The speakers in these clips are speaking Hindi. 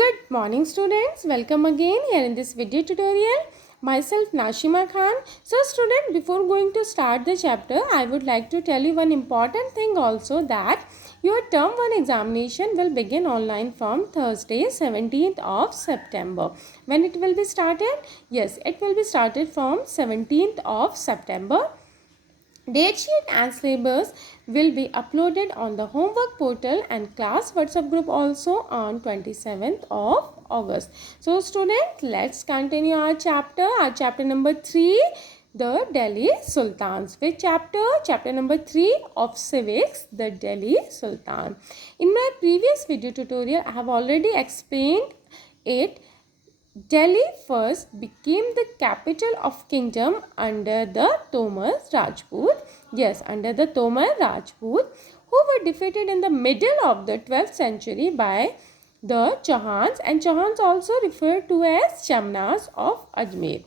Good morning students, welcome again here in this video tutorial. Myself Nashima Khan. So student, before going to start the chapter, I would like to tell you one important thing also, that your term 1 examination will begin online from Thursday 17th of September. When it will be started? Yes, it will be started from 17th of September. Date sheet and syllabus will be uploaded on the homework portal and class WhatsApp group also on 27th of August. So student, let's continue our chapter number 3, the Delhi Sultans. Which chapter? Chapter number 3 of civics, the Delhi Sultan. In my previous video tutorial, I have already explained it. Delhi first became the capital of kingdom under the Tomar Rajput. Yes, under the Tomar Rajput, who were defeated in the middle of the 12th century by the Chauhans, and Chauhans also referred to as Shamnas of Ajmer.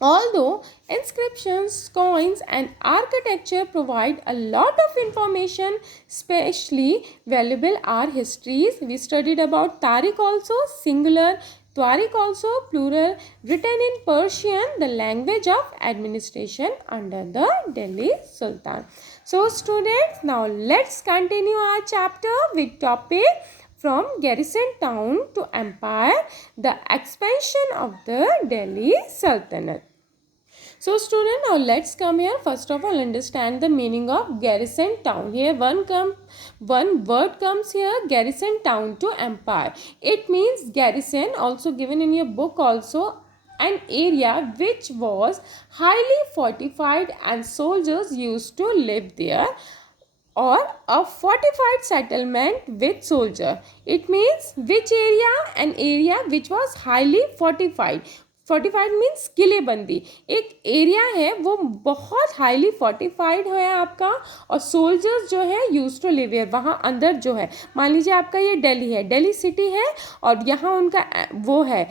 Although inscriptions, coins and architecture provide a lot of information, especially valuable are histories. We studied about Tariq also, singular, Tariq also, plural, written in Persian, the language of administration under the Delhi Sultan. So students, now let's continue our chapter with topic from garrison town to empire, the expansion of the Delhi Sultanate. So student, now let's come here. First of all, understand the meaning of garrison town. Here one word comes here, garrison town to empire. It means garrison, also given in your book also, an area which was highly fortified and soldiers used to live there, or a fortified settlement with soldier. It means which area? An area which was highly fortified. Fortified means किलेबंदी. एक एरिया है वो बहुत हाईली फोर्टिफाइड है आपका, और सोल्जर्स जो है यूज टू लिव हियर, वहाँ अंदर जो है, मान लीजिए आपका ये दिल्ली है, दिल्ली सिटी है, और यहाँ उनका वो है,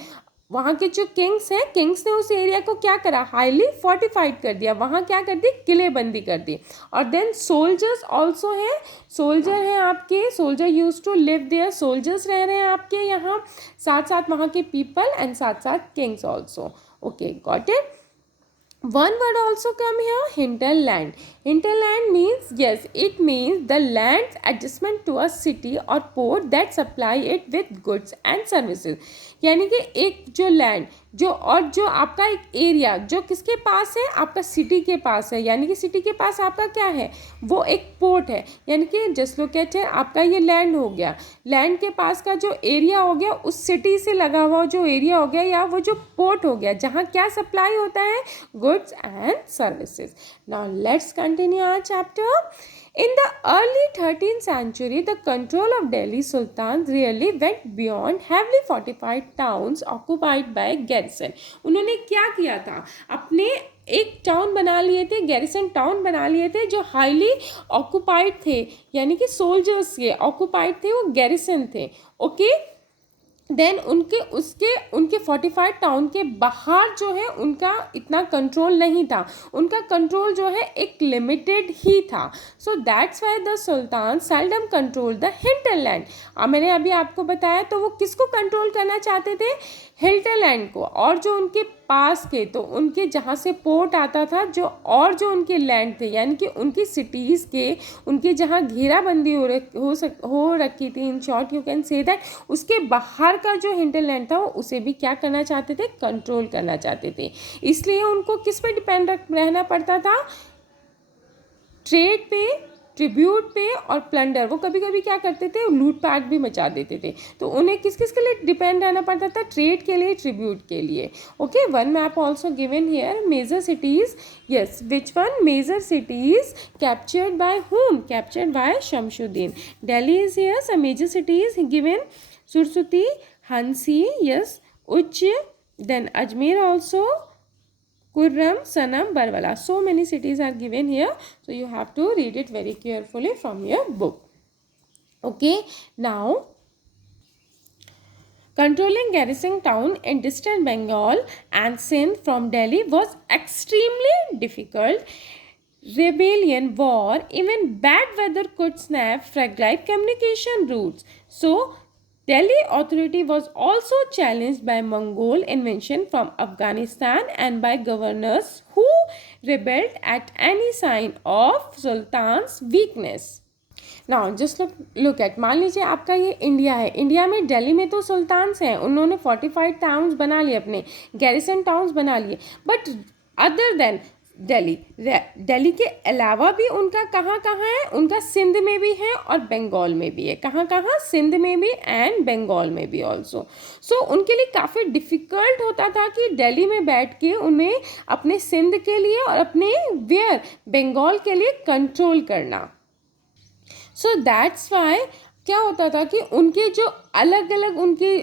वहाँ के जो किंग्स हैं, किंग्स ने उस एरिया को क्या करा, हाईली फोर्टिफाइड कर दिया, वहाँ क्या कर दी, किलेबंदी कर दी. और देन सोल्जर्स ऑल्सो हैं, सोल्जर हैं आपके, soldier use to live there, soldiers रह रहे हैं आपके यहाँ, साथ साथ वहाँ के पीपल एंड साथ साथ Kings also. Okay, got it. One word also come here, hinterland. Hinterland means, yes, it means the land's adjustment to a city or port that supply it with goods and services. यानी कि एक जो लैंड जो, और जो आपका एक एरिया जो किसके पास है, आपका सिटी के पास है, यानी कि सिटी के पास आपका क्या है, वो एक पोर्ट है. यानी कि जस्ट लोग कहते हैं आपका ये लैंड हो गया, लैंड के पास का जो एरिया हो गया, उस सिटी से लगा हुआ जो एरिया हो गया, या वो जो पोर्ट हो गया जहाँ क्या सप्लाई होता है, goods and services. Now let's continue our chapter. In the early 13th century, the control of Delhi Sultans really went beyond heavily fortified towns occupied by garrison. उन्होंने क्या किया था, अपने एक टाउन बना लिए थे, गैरिसन टाउन बना लिए थे जो हाईली ऑक्यूपाइड थे, यानी कि सोल्जर्स के ऑक्यूपाइड थे, वो गैरिसन थे. ओके, देन उनके फोर्टिफाइड टाउन के बाहर जो है उनका इतना कंट्रोल नहीं था, उनका कंट्रोल जो है एक लिमिटेड ही था. So that's why the sultan seldom control the hinterland. मैंने अभी आपको बताया, तो वो किसको कंट्रोल करना चाहते थे, हिंटरलैंड को, और जो उनके पास के, तो उनके जहाँ से पोर्ट आता था जो, और जो उनके लैंड थे, यानी कि उनकी सिटीज़ के, उनके जहाँ घेराबंदी हो रखी थी, in short you can say that, उसके बाहर का जो हिंटरलैंड था वो उसे भी क्या करना चाहते थे, कंट्रोल करना चाहते थे. इसलिए उनको किस पे डिपेंड रहना पड़ता था, ट्रेड पे, ट्रिब्यूट पे और प्लंडर. वो कभी कभी क्या करते थे, लूटपाट भी मचा देते थे, तो उन्हें किस किस के लिए डिपेंड रहना पड़ता था, ट्रेड के लिए, ट्रिब्यूट के लिए. Okay, one map also given here, major cities. Yes, which one, major cities captured by whom, captured by Shamsuddin. Delhi is here. Some major cities given, Sursuti, Hansi, yes, Uch, then Ajmer also, Kurram, Sanam, Barwala. So many cities are given here. So you have to read it very carefully from your book. Okay. Now, controlling garrison town in distant Bengal and Sindh from Delhi was extremely difficult. Rebellion, war, even bad weather could snap fragile communication routes. So Delhi authority was also challenged by Mongol invasion from Afghanistan and by governors who rebelled at any sign of Sultan's weakness. Now just look at, मान लीजिए आपका ये इंडिया है, इंडिया में दिल्ली में तो सुल्तान्स हैं, उन्होंने फोर्टिफाइड टाउन्स बना लिए, अपने गैरिसन टाउन्स बना लिए, बट अदर देन दिल्ली के अलावा भी उनका कहाँ कहाँ है, उनका सिंध में भी है और बंगाल में भी है। कहाँ कहाँ? सिंध में भी एंड बंगाल में भी ऑल्सो। सो उनके लिए काफ़ी डिफ़िकल्ट होता था कि दिल्ली में बैठ के उन्हें अपने सिंध के लिए और अपने बंगाल के लिए कंट्रोल करना। सो दैट्स वाई क्या होता था कि उनके जो अलग अलग उनके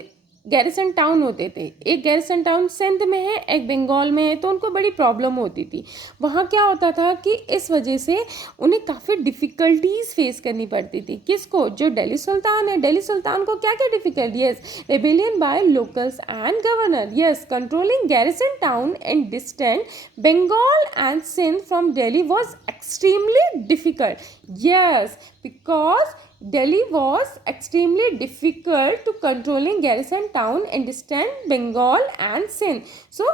गैरिसन टाउन होते थे, एक गैरिसन टाउन सिंध में है, एक बंगाल में है, तो उनको बड़ी प्रॉब्लम होती थी। वहाँ क्या होता था कि इस वजह से उन्हें काफ़ी डिफ़िकल्टीज फेस करनी पड़ती थी। किसको? जो दिल्ली सुल्तान है। दिल्ली सुल्तान को क्या क्या difficulty? Yes, rebellion by locals and governor, yes, controlling garrison town and distant Bengal and Sindh from Delhi was extremely difficult, yes, because Delhi was extremely difficult to controlling garrison town and distant Bengal and Sindh. So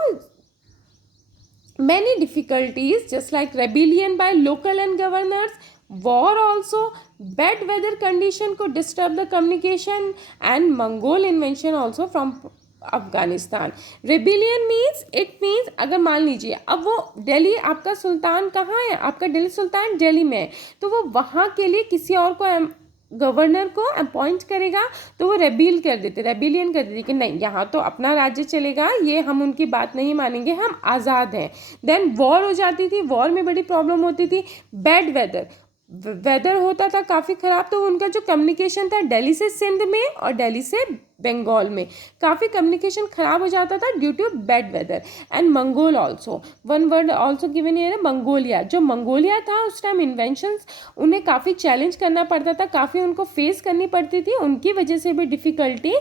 many difficulties, just like rebellion by local and governors, war also, bad weather condition could disturb the communication, and Mongol invasion also from Afghanistan. Rebellion means, it means अगर मान लीजिए अब वो दिल्ली, आपका सुल्तान कहाँ है, आपका दिल्ली सुल्तान दिल्ली में है, तो वो वहाँ के लिए किसी और को गवर्नर को अपॉइंट करेगा, तो वो रेबिलियन कर देते कि नहीं, यहाँ तो अपना राज्य चलेगा, ये हम उनकी बात नहीं मानेंगे, हम आज़ाद हैं। देन वॉर हो जाती थी, वॉर में बड़ी प्रॉब्लम होती थी। बैड वेदर होता था काफ़ी ख़राब, तो उनका जो कम्युनिकेशन था दिल्ली से सिंध में और दिल्ली से बंगाल में काफ़ी कम्युनिकेशन ख़राब हो जाता था due to bad weather. And Mongol also, one word also given here है, मंगोलिया। जो मंगोलिया था उस टाइम इन्वेंशंस उन्हें काफ़ी चैलेंज करना पड़ता था, काफ़ी उनको फेस करनी पड़ती थी, उनकी वजह से भी डिफ़िकल्टी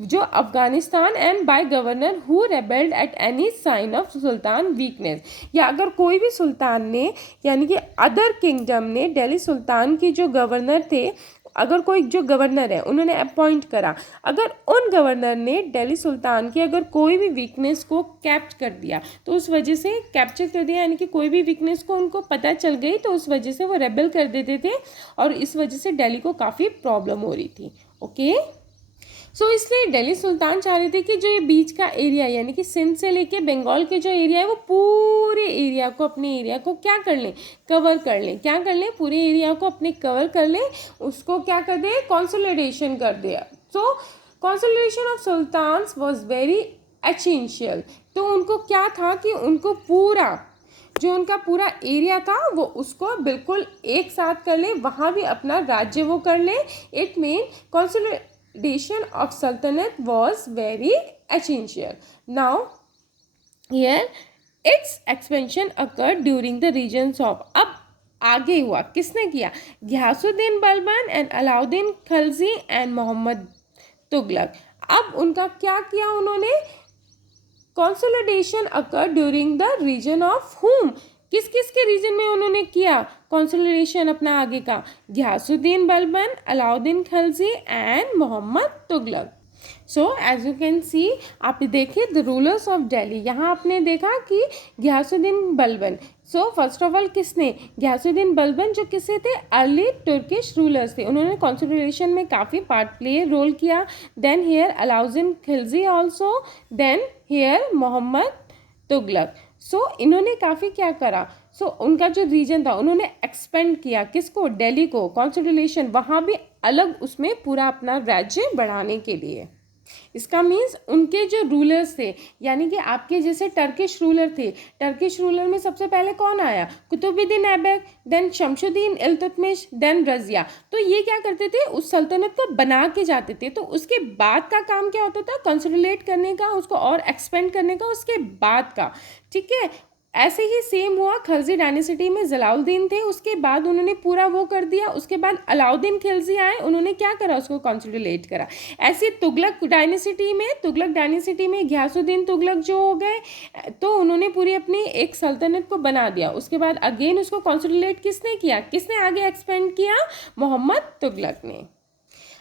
जो Afghanistan and by governor who rebelled at any sign of sultan weakness, या अगर कोई भी सुल्तान ने यानी कि अदर किंगडम ने दिल्ली सुल्तान की जो गवर्नर थे, अगर कोई जो गवर्नर है उन्होंने अपॉइंट करा, अगर उन गवर्नर ने दिल्ली सुल्तान की अगर कोई भी वीकनेस को कैप्चर कर दिया, तो उस वजह से कैप्चर कर दिया यानी कि कोई भी वीकनेस को उनको पता चल गई, तो उस वजह से वो रेबल कर देते थे और इस वजह से दिल्ली को काफ़ी प्रॉब्लम हो रही थी। ओके, सो इसलिए दिल्ली सुल्तान चाह रहे थे कि जो ये बीच का एरिया यानी कि सिंध से लेके बंगाल के जो एरिया है वो पूरे एरिया को, अपने एरिया को क्या कर लें, कवर कर लें। क्या कर लें? पूरे एरिया को अपने कवर कर लें, उसको क्या कर दे, कंसोलिडेशन कर दिया। So consolidation of sultans was very essential. तो उनको क्या था कि उनको पूरा जो उनका पूरा एरिया था वो उसको बिल्कुल एक साथ कर ले, वहाँ भी अपना राज्य वो कर ले। It mean consolidation of sultanate was very essential. Now here its expansion occurred during the regions of, अब आगे हुआ किसने किया, घियासुद्दीन बलबन एंड अलाउद्दीन खलजी एंड मोहम्मद तुगलक। अब उनका क्या किया उन्होंने, consolidation occur during the reign of whom, किस किस के रीजन में उन्होंने किया कंसोलिडेशन अपना आगे का, Ghiyasuddin Balban, Alauddin Khalji and Mohammad Tughlaq. So as you can see, आप देखिए द रूलर्स ऑफ दिल्ली, यहाँ आपने देखा कि Ghiyasuddin Balban. So first of all किसने, घियासुद्दीन बलबन जो किससे थे, अर्ली तुर्किश रूलर्स थे, उन्होंने कंसोलिडेशन में काफ़ी पार्ट प्ले रोल किया। Then here Alauddin Khilji also, then here Mohammad Tughlaq. So इन्होंने काफ़ी क्या करा, उनका जो रीजन था उन्होंने एक्सपेंड किया, किसको, दिल्ली को, कंसोलिडेशन वहाँ भी अलग उसमें पूरा अपना राज्य बढ़ाने के लिए। इसका मीन्स उनके जो रूलर्स थे यानी कि आपके जैसे टर्किश रूलर थे, टर्किश रूलर में सबसे पहले कौन आया, कुतुबुद्दीन ऐबक, देन शमशुद्दीन इल्तुतमिश, देन रज़िया। तो ये क्या करते थे, उस सल्तनत को बना के जाते थे, तो उसके बाद का काम क्या होता था, कंसोलिडेट करने का, उसको और एक्सपेंड करने का उसके बाद का। ठीक है, ऐसे ही सेम हुआ खलजी डायनेसिटी में, जलालुद्दीन थे, उसके बाद उन्होंने पूरा वो कर दिया, उसके बाद अलाउद्दीन खिलजी आए, उन्होंने क्या करा, उसको कंसोलिडेट करा। ऐसे तुगलक डायनेसिटी में घियासुद्दीन तुगलक जो हो गए, तो उन्होंने पूरी अपनी एक सल्तनत को बना दिया, उसके बाद अगेन उसको कंसोलिडेट किसने किया, किसने आगे एक्सपेंड किया, मोहम्मद तुगलक ने।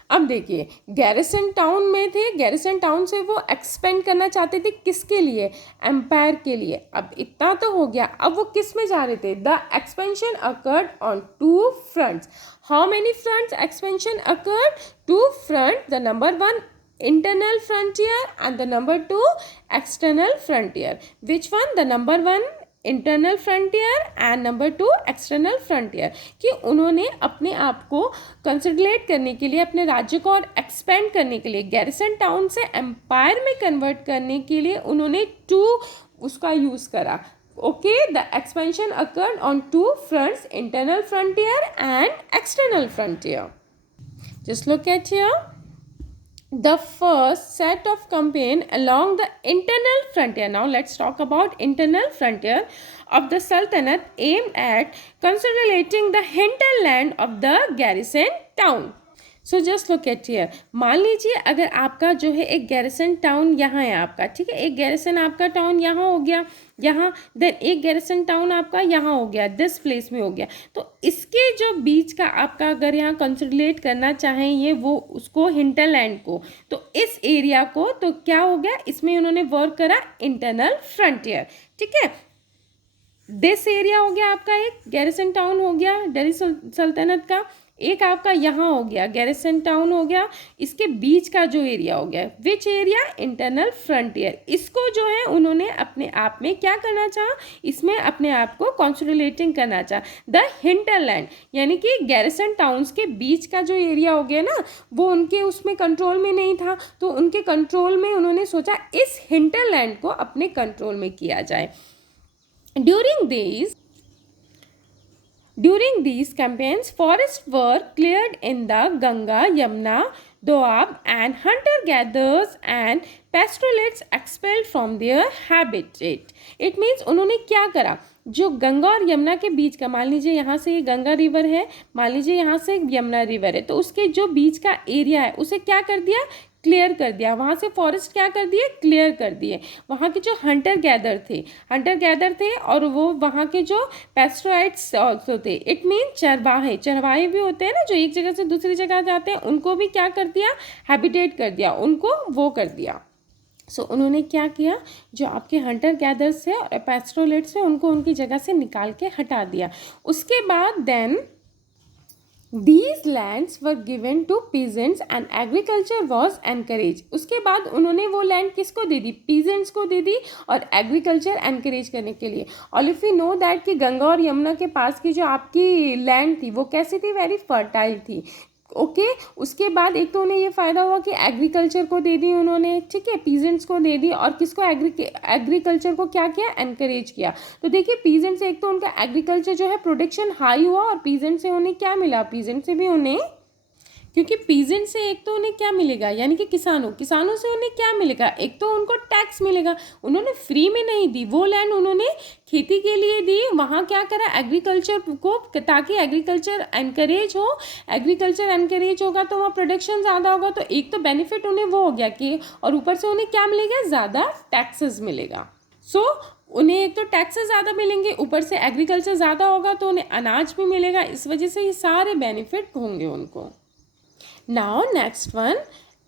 अब देखिए गैरिसन टाउन में थे, गैरिसन टाउन से वो एक्सपेंड करना चाहते थे किसके लिए, एम्पायर के लिए। अब इतना तो हो गया, अब वो किस में जा रहे थे, the expansion occurred on 2 fronts. How many fronts expansion occurred? 2 fronts. The number 1 internal frontier and the number 2 external frontier. Which one? The number 1 internal frontier and number 2 external frontier, कि उन्होंने अपने आप को कंसोलिडेट करने के लिए, अपने राज्य को और एक्सपेंड करने के लिए, गैरिसन टाउन से एम्पायर में कन्वर्ट करने के लिए उन्होंने 2 उसका यूज़ करा। Okay, the expansion occurred on 2 fronts, internal frontier and external frontier. Just look at here. The first set of campaign along the internal frontier. Now let's talk about internal frontier of the Sultanate aimed at consolidating the hinterland of the garrison town. So just look at here, मान लीजिए अगर आपका जो है एक गैरिसन टाउन यहाँ है आपका, ठीक है, एक गैरिसन आपका टाउन यहाँ हो गया, यहाँ, देन एक गैरिसन टाउन आपका यहाँ हो गया, दिस प्लेस में हो गया। तो इसके जो बीच का आपका अगर यहाँ कंसोलिडेट करना चाहें ये वो उसको हिंटरलैंड को, तो इस एरिया को, तो क्या हो गया, इसमें उन्होंने वर्क करा इंटरनल फ्रंटियर, ठीक है। दिस एरिया हो गया आपका, एक गैरिसन टाउन हो गया दिल्ली सल्तनत का, एक आपका यहाँ हो गया गैरिसन टाउन हो गया, इसके बीच का जो एरिया हो गया विच एरिया, इंटरनल फ्रंटियर, इसको जो है उन्होंने अपने आप में क्या करना चाहा, इसमें अपने आप को कंसोलिडेटिंग करना चाहा। द हिंटरलैंड यानी कि गैरिसन टाउन्स के बीच का जो एरिया हो गया ना, वो उनके उसमें कंट्रोल में नहीं था, तो उनके कंट्रोल में उन्होंने सोचा इस हिंटरलैंड को अपने कंट्रोल में किया जाए। During these campaigns, forests were cleared in the Ganga, Yamuna, Doab and hunter-gatherers and pastoralists expelled from their habitat. It means उन्होंने क्या करा, जो गंगा और यमुना के बीच का, मान लीजिए यहाँ से ये गंगा रिवर है, मान लीजिए यहाँ से यमुना रिवर है, तो उसके जो बीच का एरिया है उसे क्या कर दिया, क्लियर कर दिया, वहाँ से फॉरेस्ट क्या कर दिए, क्लियर कर दिए। वहाँ के जो हंटर गैदर थे और वो वहाँ के जो पेस्टोराइट्स ऑल्सो थे, इट मीन चरवाहे भी होते हैं ना, जो एक जगह से दूसरी जगह जाते हैं, उनको भी क्या कर दिया, हैबिटेट कर दिया, उनको वो कर दिया। सो उन्होंने क्या किया, जो आपके हंटर गैदर्स थे और पेस्टोरेट्स थे उनको उनकी जगह से निकाल के हटा दिया। उसके बाद then These lands were given to peasants and agriculture was encouraged. उसके बाद उन्होंने वो लैंड किसको दे दी, peasants को दे दी और एग्रीकल्चर एनकरेज करने के लिए। और इफ़ यू नो दैट कि गंगा और यमुना के पास की जो आपकी लैंड थी वो कैसी थी, वेरी फर्टाइल थी। ओके उसके बाद एक तो उन्हें ये फ़ायदा हुआ कि एग्रीकल्चर को दे दी उन्होंने, ठीक है, पीजेंट्स को दे दी, और किसको, एग्रीकल्चर को क्या किया, एनकरेज किया। तो देखिए पीजेंट से एक तो उनका एग्रीकल्चर जो है प्रोडक्शन हाई हुआ, और पीजेंट से उन्हें क्या मिला, पीजेंट से भी उन्हें, क्योंकि पीजेंट से एक तो उन्हें क्या मिलेगा, यानी कि किसानों से उन्हें क्या मिलेगा, एक तो उनको टैक्स मिलेगा, उन्होंने फ्री में नहीं दी, वो लैंड उन्होंने खेती के लिए दी, वहाँ क्या करा, एग्रीकल्चर को, ताकि एग्रीकल्चर एनकरेज होगा तो वहाँ प्रोडक्शन ज़्यादा होगा, तो एक तो बेनिफिट उन्हें वो हो गया कि, और ऊपर से उन्हें क्या मिलेगा, ज़्यादा टैक्सेस मिलेगा। सो उन्हें एक तो टैक्सेस ज़्यादा मिलेंगे, ऊपर से एग्रीकल्चर ज़्यादा होगा तो उन्हें अनाज भी मिलेगा, इस वजह से ये सारे बेनिफिट होंगे उनको। Now next one,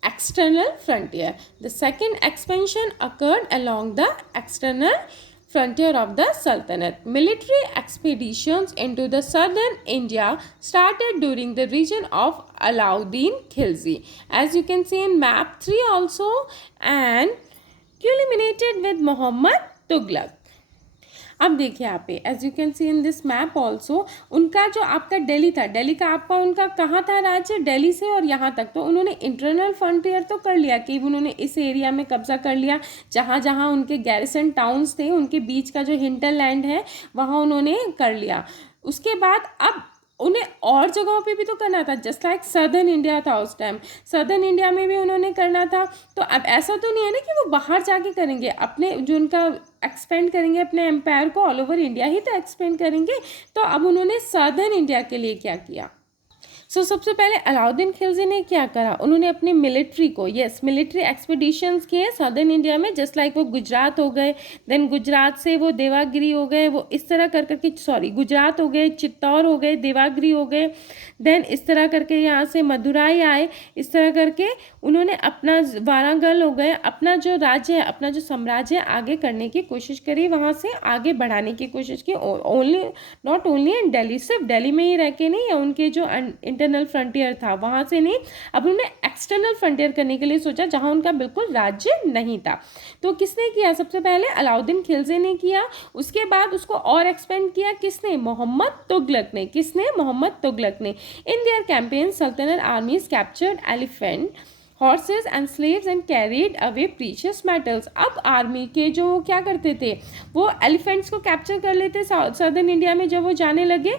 external frontier. The second expansion occurred along the external frontier of the Sultanate. Military expeditions into the southern India started during the region of Alauddin Khilji, as you can see in map 3 also, and culminated with Muhammad Tughlaq. अब देखिए यहाँ पे as you can see in this map also, उनका जो आपका दिल्ली था, दिल्ली का आपका उनका कहाँ था राज्य, दिल्ली से और यहाँ तक, तो उन्होंने इंटरनल फ्रंटियर तो कर लिया कि उन्होंने इस एरिया में कब्जा कर लिया, जहाँ जहाँ उनके गैरिसन टाउन्स थे उनके बीच का जो हिंटरलैंड है वहाँ उन्होंने कर लिया। उसके बाद अब उन्हें और जगहों पे भी तो करना था, जस्ट लाइक सदर्न इंडिया था उस टाइम, सदर्न इंडिया में भी उन्होंने करना था। तो अब ऐसा तो नहीं है ना कि वो बाहर जाके करेंगे, अपने जो उनका एक्सपेंड करेंगे अपने एम्पायर को, ऑल ओवर इंडिया ही तो एक्सपेंड करेंगे। तो अब उन्होंने सदर्न इंडिया के लिए क्या किया, सो सबसे पहले अलाउद्दीन खिलजी ने क्या करा, उन्होंने अपनी मिलिट्री को, यस मिलिट्री एक्सपीडिशंस किए सदर्न इंडिया में, जस्ट लाइक वो गुजरात हो गए, देन गुजरात से वो देवागिरी हो गए, वो इस तरह कर करके, सॉरी गुजरात हो गए, चित्तौड़ हो गए, देवागिरी हो गए, देन इस तरह करके यहाँ से मदुराई आए, इस तरह करके उन्होंने अपना वारंगल हो गए, अपना जो राज्य है, अपना जो साम्राज्य है आगे करने की कोशिश करी, वहाँ से आगे बढ़ाने की कोशिश की, only not only in Delhi, सिर्फ दिल्ली में ही रह के नहीं, या उनके जो इंटरनल फ्रंटियर था वहाँ से नहीं, अब उन्होंने एक्सटर्नल फ्रंटियर करने के लिए सोचा जहाँ उनका बिल्कुल राज्य नहीं था। तो किसने किया, सबसे पहले अलाउद्दीन खिलजी ने किया, उसके बाद उसको और एक्सपेंड किया किसने, मोहम्मद तुगलक ने, किसने, मोहम्मद तुगलक ने। इन देयर कैंपेन सल्तनत armies captured elephant, horses and slaves and carried away precious metals. अब आर्मी के जो क्या करते थे, वो एलिफेंट्स को कैप्चर कर लेते सदर्न इंडिया में, जब वो जाने लगे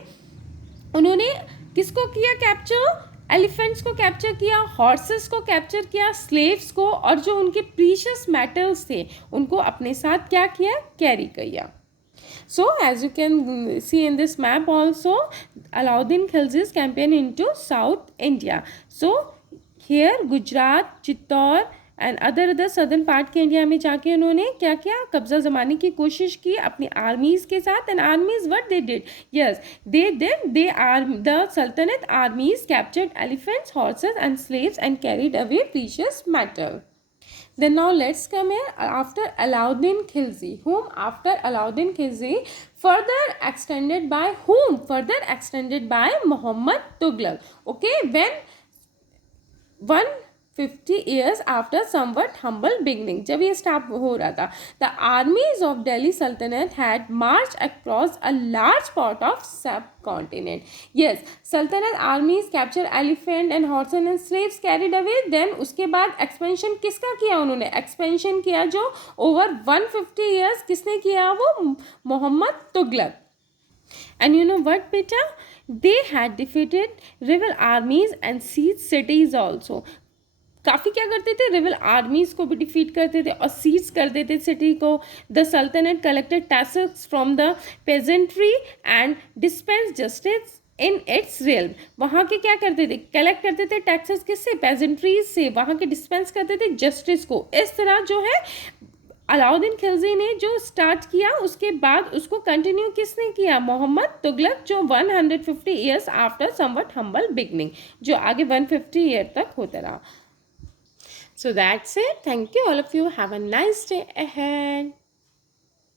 उन्होंने किसको किया कैप्चर, एलिफेंट्स को कैप्चर किया, हॉर्सेस को कैप्चर किया, स्लेव्स को, और जो उनके प्रीशियस मेटल्स थे उनको अपने साथ क्या किया, कैरी किया। So as you can see in this map also, Alauddin Khilji's campaign into South India. So here Gujarat, Chittor and other southern part के इंडिया में जाके उन्होंने क्या किया, कब्जा जमाने की कोशिश की अपनी आर्मीज के साथ। And armies what they did, yes they are the sultanate armies captured elephants, horses and slaves and carried away precious metal. Then now let's come here after Alauddin Khilji, whom after Alauddin Khilji further extended by whom, further extended by Muhammad Tughlaq. Okay, when 150 years after somewhat humble beginning, जब ये स्टार्ट हो रहा था, the armies of Delhi Sultanate had marched across a large part of subcontinent. Yes, Sultanate armies capture elephant and horses and slaves carried away. Then उसके बाद expansion किसका किया, उन्होंने expansion किया जो over 150 years किसने किया, वो Mohammad Tughlaq. And you know what beta, they had defeated rival armies and sieged cities also. काफ़ी क्या करते थे, रिवल आर्मीज को भी डिफीट करते थे और सीज कर देते सिटी को. द सल्तनत collected taxes from the pageantry and dispense justice in its realm. वहाँ के क्या करते थे, कलेक्ट करते थे टैक्सेस किससे, पेजेंट्रीज से, वहाँ के डिस्पेंस करते थे जस्टिस को. इस तरह जो है अलाउद्दीन खिलजी ने जो स्टार्ट किया, उसके बाद उसको कंटिन्यू किसने किया, मोहम्मद तुगलक, जो 150 years after somewhat humble beginning, जो आगे 150 ईयर तक होता रहा. So that's it. Thank you all of you. Have a nice day ahead.